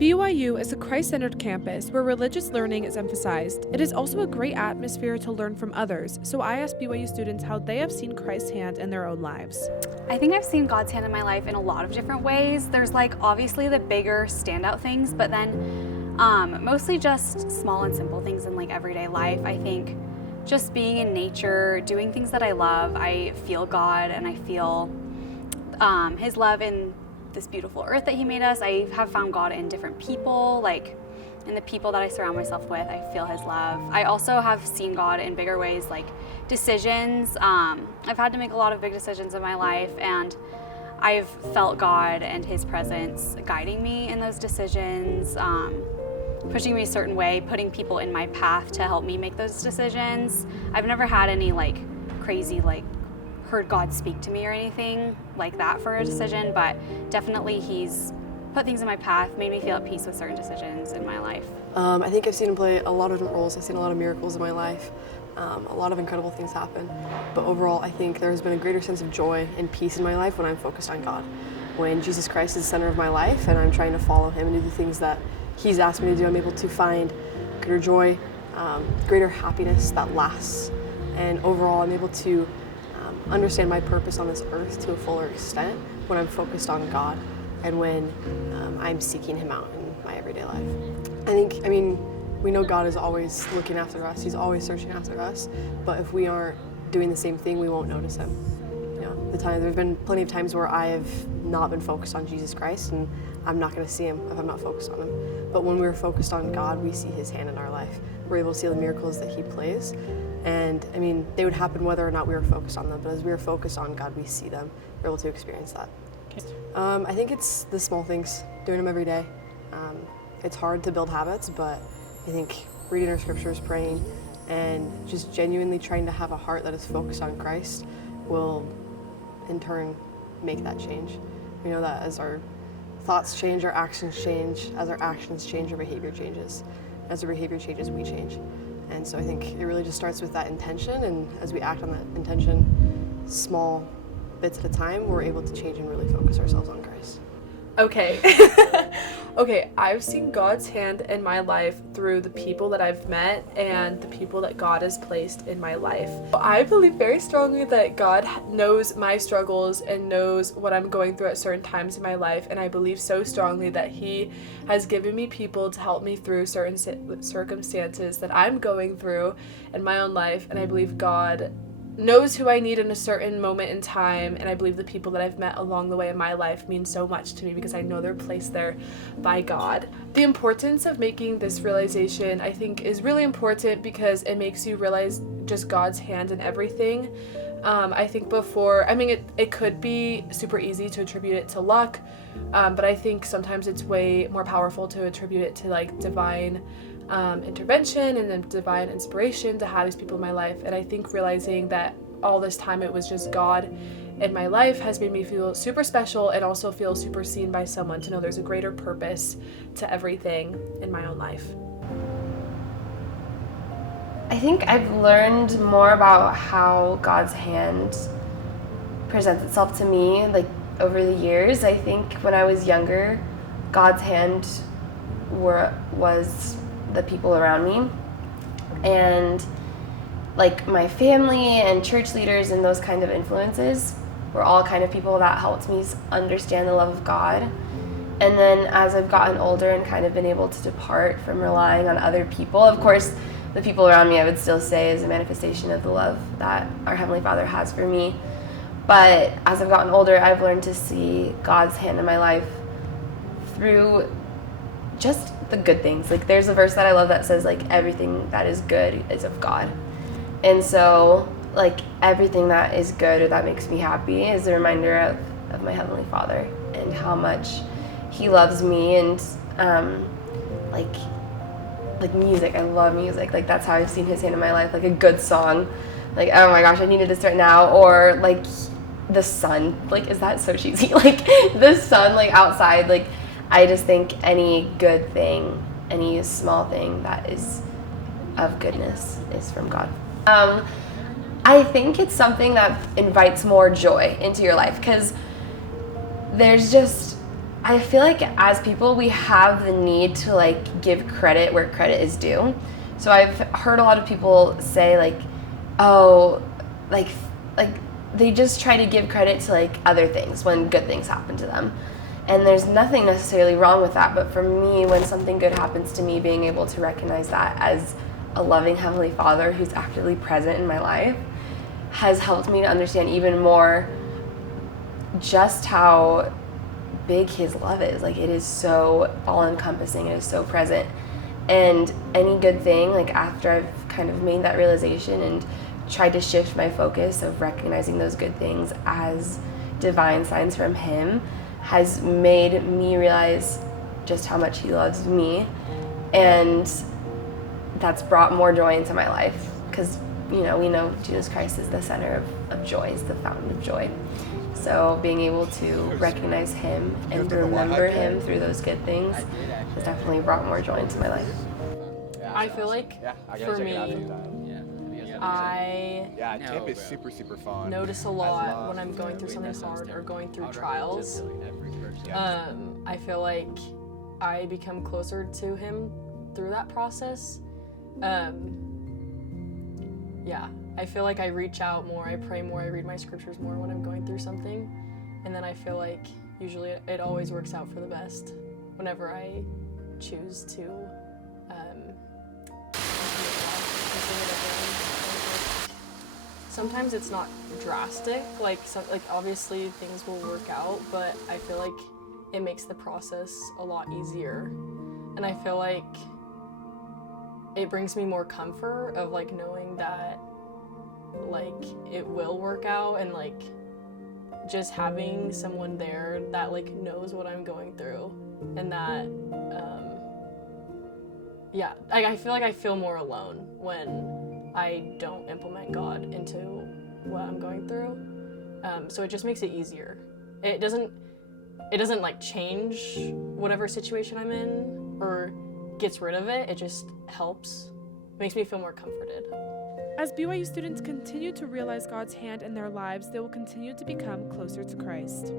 BYU is a Christ-centered campus where religious learning is emphasized. It is also a great atmosphere to learn from others, so I asked BYU students how they have seen Christ's hand in their own lives. I think I've seen God's hand in my life in a lot of different ways. There's obviously the bigger standout things, but then mostly just small and simple things in everyday life. I think just being in nature, doing things that I love, I feel God and I feel His love in this beautiful earth that He made us. I have found God in different people, in the people that I surround myself with. I feel His love. I also have seen God in bigger ways, like decisions. I've had to make a lot of big decisions in my life, and I've felt God and His presence guiding me in those decisions, pushing me a certain way, putting people in my path to help me make those decisions. I've never had any crazy heard God speak to me or anything like that for a decision, but definitely He's put things in my path, made me feel at peace with certain decisions in my life. I think I've seen Him play a lot of different roles. I've seen a lot of miracles in my life. A lot of incredible things happen. But overall, I think there has been a greater sense of joy and peace in my life when I'm focused on God. When Jesus Christ is the center of my life and I'm trying to follow Him and do the things that He's asked me to do, I'm able to find greater joy, greater happiness that lasts. And overall, I'm able to understand my purpose on this earth to a fuller extent when I'm focused on God and when I'm seeking Him out in my everyday life. We know God is always looking after us. He's always searching after us. But if we aren't doing the same thing, we won't notice Him. There's been plenty of times where I have not been focused on Jesus Christ, and I'm not going to see Him if I'm not focused on Him. But when we're focused on God, we see His hand in our life. We're able to see the miracles that He plays. And they would happen whether or not we were focused on them. But as we are focused on God, we see them. We're able to experience that. I think it's the small things, doing them every day. It's hard to build habits, but I think reading our scriptures, praying, and just genuinely trying to have a heart that is focused on Christ will, in turn, make that change. We know that as our thoughts change, our actions change. As our actions change, our behavior changes. As our behavior changes, we change. And so I think it really just starts with that intention, and as we act on that intention, small bits at a time, we're able to change and really focus ourselves on Christ. Okay. Okay, I've seen God's hand in my life through the people that I've met and the people that God has placed in my life. I believe very strongly that God knows my struggles and knows what I'm going through at certain times in my life, and I believe so strongly that He has given me people to help me through certain circumstances that I'm going through in my own life, and I believe God knows who I need in a certain moment in time, and I believe the people that I've met along the way in my life mean so much to me because I know they're placed there by God. The importance of making this realization, I think, is really important because it makes you realize just God's hand in everything. I think it could be super easy to attribute it to luck, but I think sometimes it's way more powerful to attribute it to divine intervention and then divine inspiration to have these people in my life. And I think realizing that all this time it was just God in my life has made me feel super special and also feel super seen by someone, to know there's a greater purpose to everything in my own life. I think I've learned more about how God's hand presents itself to me over the years. I think when I was younger, God's hand was the people around me, and my family and church leaders and those kind of influences were all kind of people that helped me understand the love of God. And then as I've gotten older and kind of been able to depart from relying on other people, of course the people around me I would still say is a manifestation of the love that our Heavenly Father has for me, but as I've gotten older, I've learned to see God's hand in my life through just the good things. There's a verse that I love that says everything that is good is of God. And so everything that is good or that makes me happy is a reminder of my Heavenly Father and how much He loves me. And music, I love music. That's how I've seen His hand in my life. A good song, oh my gosh, I needed to start now. Or the sun, is that so cheesy? The sun outside, I just think any good thing, any small thing that is of goodness is from God. I think it's something that invites more joy into your life, because there's just I feel like as people, we have the need to like give credit where credit is due. So I've heard a lot of people say like, oh, like they just try to give credit to like other things when good things happen to them. And there's nothing necessarily wrong with that, but for me, when something good happens to me, being able to recognize that as a loving Heavenly Father who's actively present in my life has helped me to understand even more just how big His love is. Like, it is so all-encompassing, it is so present. And any good thing, like after I've kind of made that realization and tried to shift my focus of recognizing those good things as divine signs from Him, has made me realize just how much He loves me, and that's brought more joy into my life, because we know Jesus Christ is the center of joy, is the fountain of joy. So being able to recognize Him and remember Him through those good things has definitely brought more joy into my life. I feel like for me, I tip is super fun. notice a lot when I'm going through something hard or going through trials. I feel like I become closer to Him through that process. I feel like I reach out more, I pray more, I read my scriptures more when I'm going through something. And then I feel like usually it always works out for the best whenever I choose to sometimes it's not drastic, like obviously things will work out, but I feel like it makes the process a lot easier. And I feel like it brings me more comfort of like knowing that like it will work out, and like just having someone there that like knows what I'm going through, and that I feel like I feel more alone when I don't implement God into what I'm going through. So it just makes it easier. It doesn't like change whatever situation I'm in or gets rid of it. It just helps. It makes me feel more comforted. As BYU students continue to realize God's hand in their lives, they will continue to become closer to Christ.